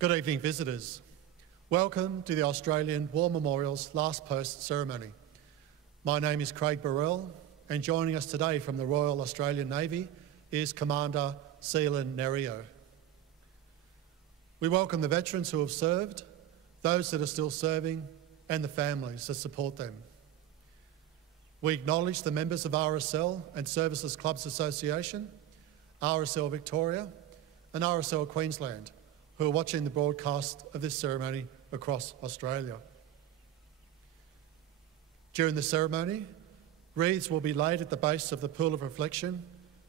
Good evening, visitors. Welcome to the Australian War Memorial's Last Post ceremony. My name is Craig Burrell, and joining us today from the Royal Australian Navy is Commander Seelan Nerio. We welcome the veterans who have served, those that are still serving, and the families that support them. We acknowledge the members of RSL and Services Clubs Association, RSL Victoria, and RSL Queensland, who are watching the broadcast of this ceremony across Australia. During the ceremony, wreaths will be laid at the base of the Pool of Reflection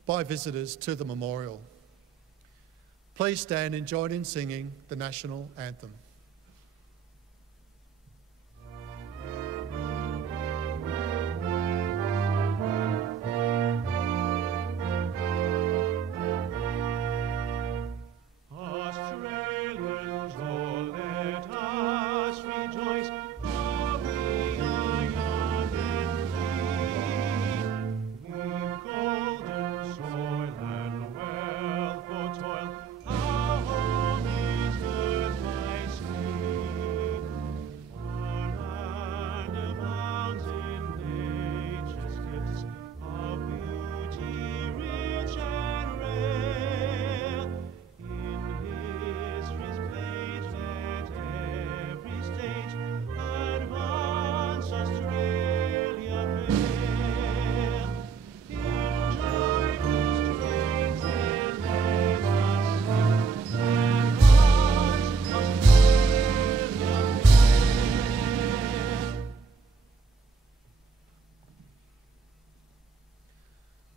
by visitors to the memorial. Please stand and join in singing the National Anthem.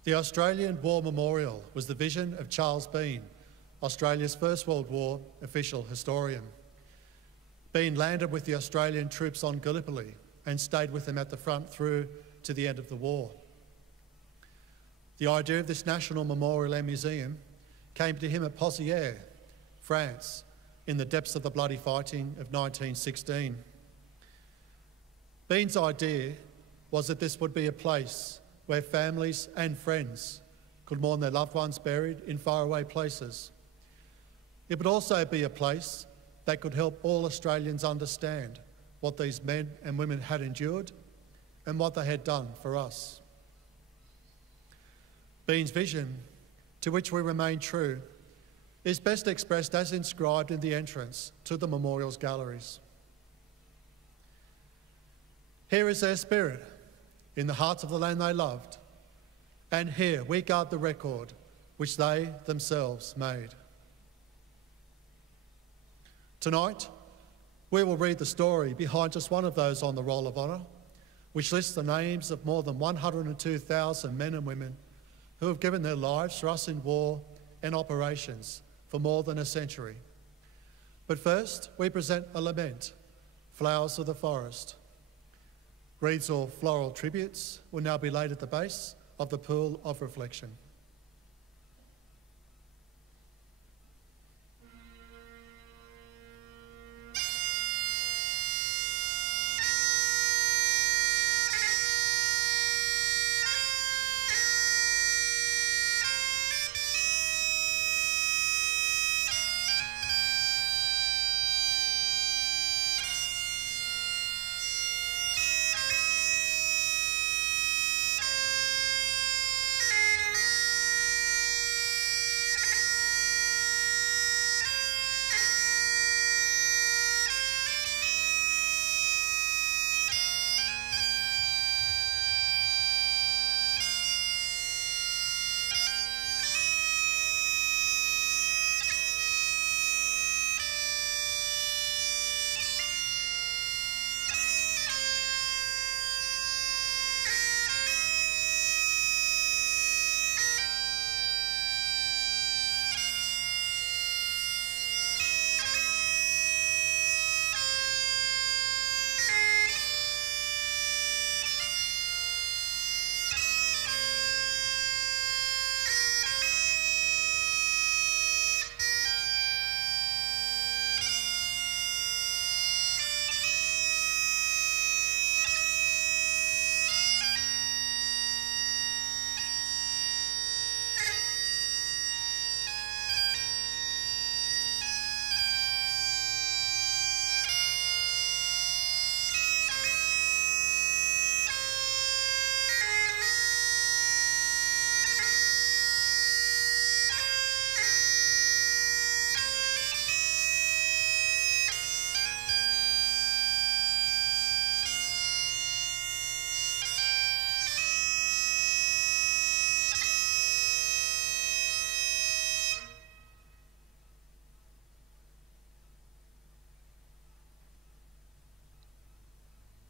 The Australian War Memorial was the vision of Charles Bean, Australia's First World War official historian. Bean landed with the Australian troops on Gallipoli and stayed with them at the front through to the end of the war. The idea of this National Memorial and Museum came to him at Pozières, France, in the depths of the bloody fighting of 1916. Bean's idea was that this would be a place where families and friends could mourn their loved ones buried in faraway places. It would also be a place that could help all Australians understand what these men and women had endured and what they had done for us. Bean's vision, to which we remain true, is best expressed as inscribed in the entrance to the memorial's galleries. Here is their spirit, in the hearts of the land they loved, and here we guard the record which they themselves made. Tonight, we will read the story behind just one of those on the Roll of Honour, which lists the names of more than 102,000 men and women who have given their lives for us in war and operations for more than a century. But first, we present a lament, Flowers of the Forest. Wreaths or floral tributes will now be laid at the base of the Pool of Reflection.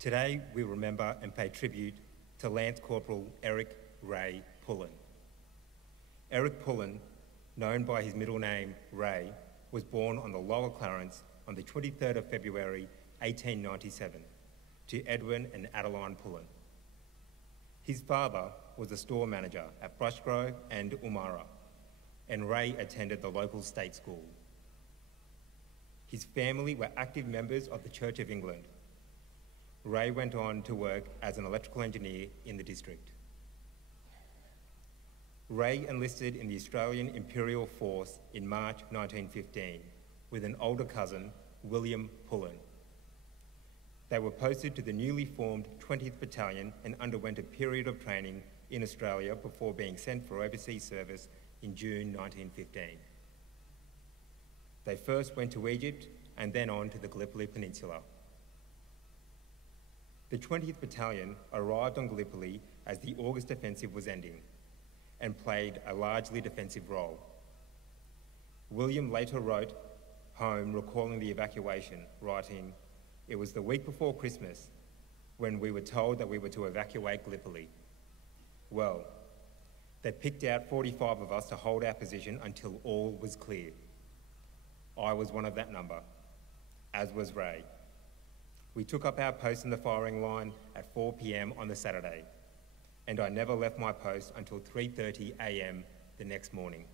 Today, we remember and pay tribute to Lance Corporal Eric Ray Pullen. Eric Pullen, known by his middle name Ray, was born on the Lower Clarence on the 23rd of February 1897 to Edwin and Adeline Pullen. His father was a store manager at Brushgrove and Umara, and Ray attended the local state school. His family were active members of the Church of England. Ray went on to work as an electrical engineer in the district. Ray enlisted in the Australian Imperial Force in March 1915 with an older cousin, William Pullen. They were posted to the newly formed 20th Battalion and underwent a period of training in Australia before being sent for overseas service in June 1915. They first went to Egypt and then on to the Gallipoli Peninsula. The 20th Battalion arrived on Gallipoli as the August offensive was ending and played a largely defensive role. William later wrote home recalling the evacuation, writing, "It was the week before Christmas when we were told that we were to evacuate Gallipoli. Well, they picked out 45 of us to hold our position until all was clear. I was one of that number, as was Ray. We took up our post in the firing line at 4 p.m. on the Saturday, and I never left my post until 3:30 a.m. the next morning.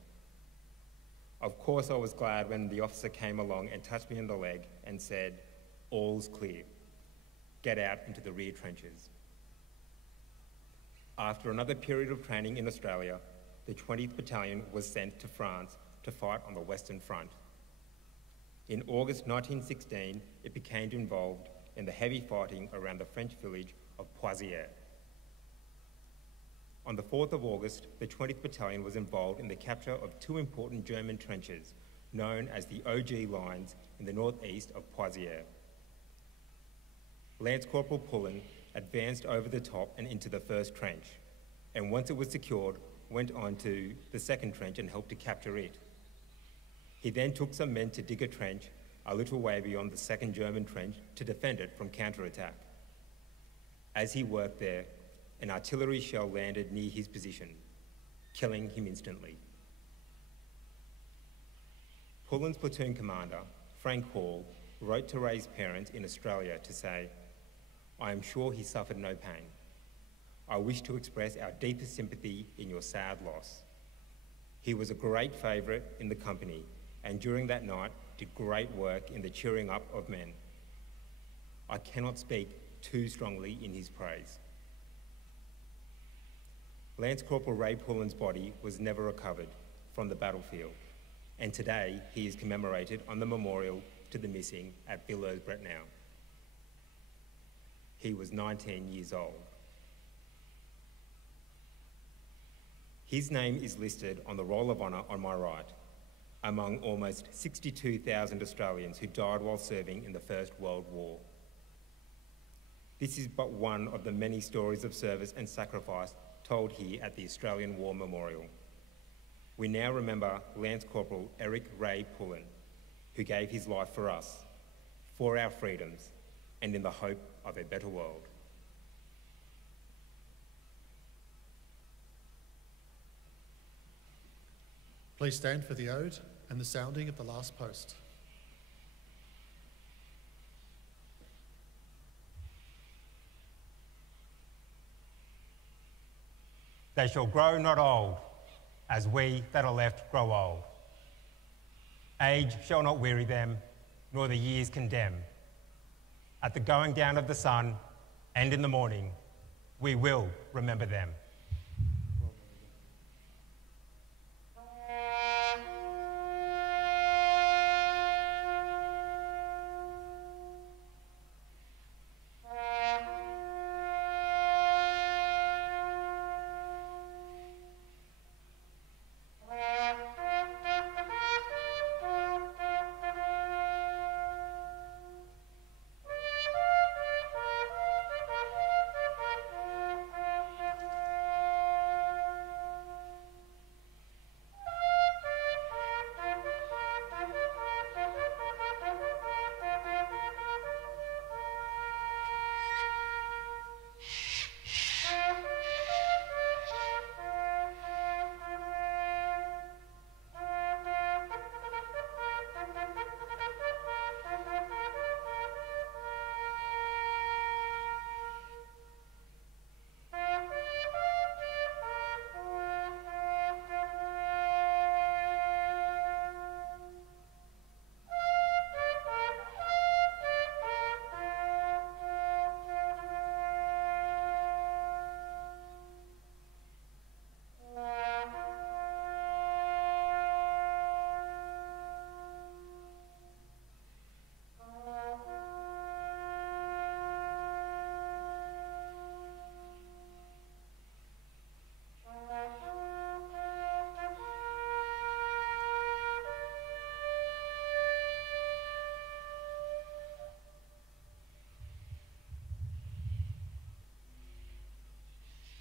Of course I was glad when the officer came along and touched me on the leg and said, 'All's clear. Get out into the rear trenches.' After another period of training in Australia, the 20th Battalion was sent to France to fight on the Western Front. In August 1916, it became involved in the heavy fighting around the French village of Poitiers. On the 4th of August, the 20th Battalion was involved in the capture of two important German trenches, known as the OG lines in the northeast of Poitiers. Lance Corporal Pullen advanced over the top and into the first trench, and once it was secured, went on to the second trench and helped to capture it. He then took some men to dig a trench a little way beyond the second German trench to defend it from counterattack. As he worked there, an artillery shell landed near his position, killing him instantly. Pullen's platoon commander, Frank Hall, wrote to Ray's parents in Australia to say, "I am sure he suffered no pain. I wish to express our deepest sympathy in your sad loss. He was a great favourite in the company, and during that night did great work in the cheering up of men. I cannot speak too strongly in his praise." Lance Corporal Ray Pullen's body was never recovered from the battlefield, and today he is commemorated on the memorial to the missing at Villers-Bretonneux. He was 19 years old. His name is listed on the Roll of Honour on my right, among almost 62,000 Australians who died while serving in the First World War. This is but one of the many stories of service and sacrifice told here at the Australian War Memorial. We now remember Lance Corporal Eric Ray Pullen, who gave his life for us, for our freedoms, and in the hope of a better world. Please stand for the ode and the sounding of the last post. They shall grow not old, as we that are left grow old. Age shall not weary them, nor the years condemn. At the going down of the sun and in the morning, we will remember them.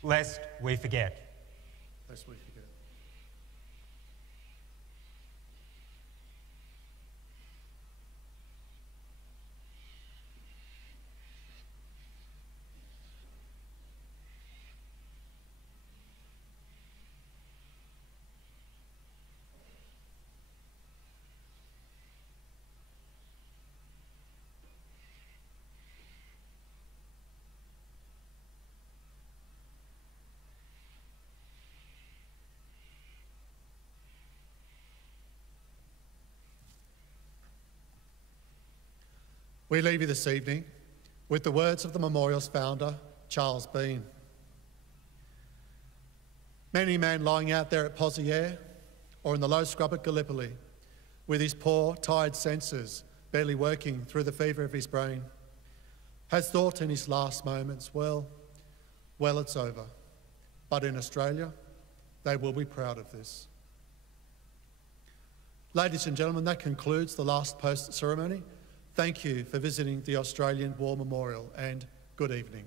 lest we forget. Lest we forget. We leave you this evening with the words of the memorial's founder, Charles Bean. Many a man lying out there at Pozieres or in the low scrub at Gallipoli, with his poor, tired senses barely working through the fever of his brain, has thought in his last moments, well, it's over. But in Australia, they will be proud of this. Ladies and gentlemen, that concludes the last post ceremony. Thank you for visiting the Australian War Memorial, and good evening.